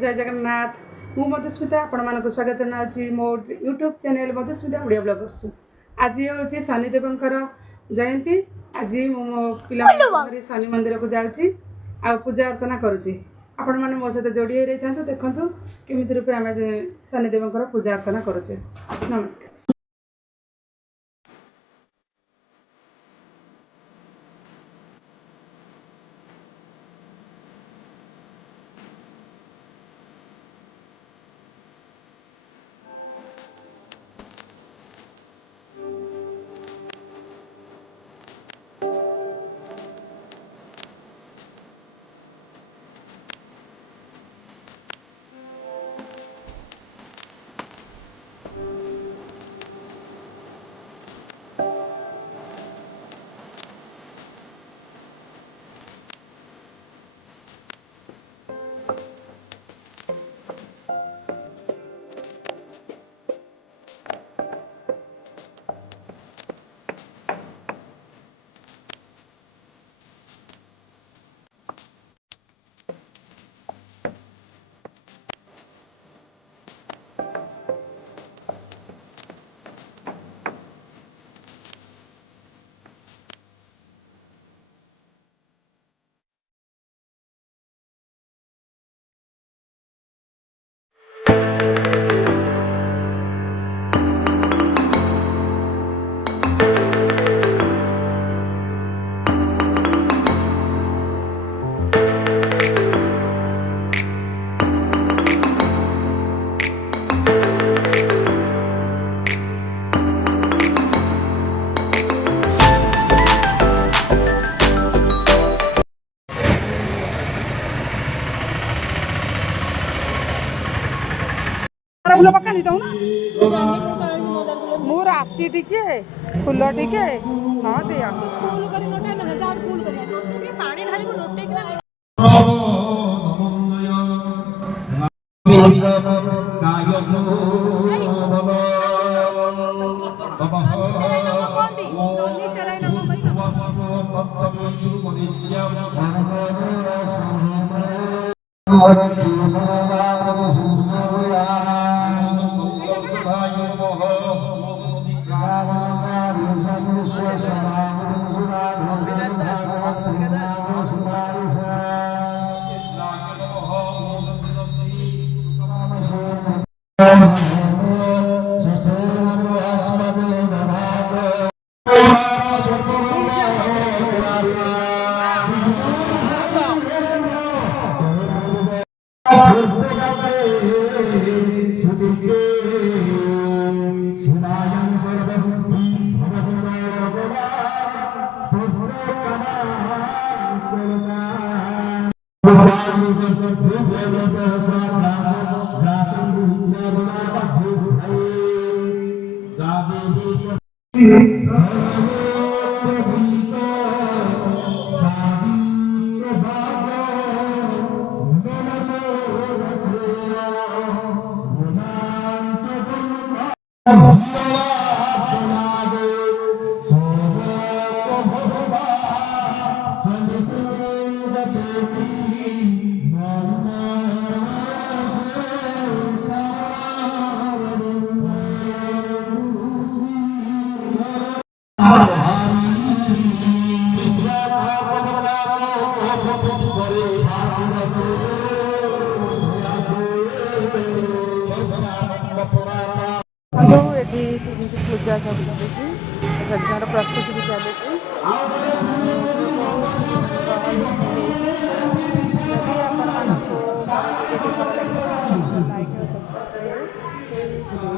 जय जगन्नाथ मु मधुस्मिता आपण मानक स्वागत जनावि मो YouTube channel Madhusmita Odia blog. आज हूँ शनिदेवंकर जयंती। आज मो पिला शनि मंदिर को जाऊँगी आ पूजा अर्चना करुँची। आपण मैंने मो सहित जोड़ी रही था देखूँ केमी रूपे आम शनिदेवंकर पूजा अर्चना करुचे। नमस्कार। फूल पका दी दऊ मु राशि टिके फूल टिके हाँ दिया पूजा सब चलती प्रस्तुति भी चलती लाइक सब्सक्राइब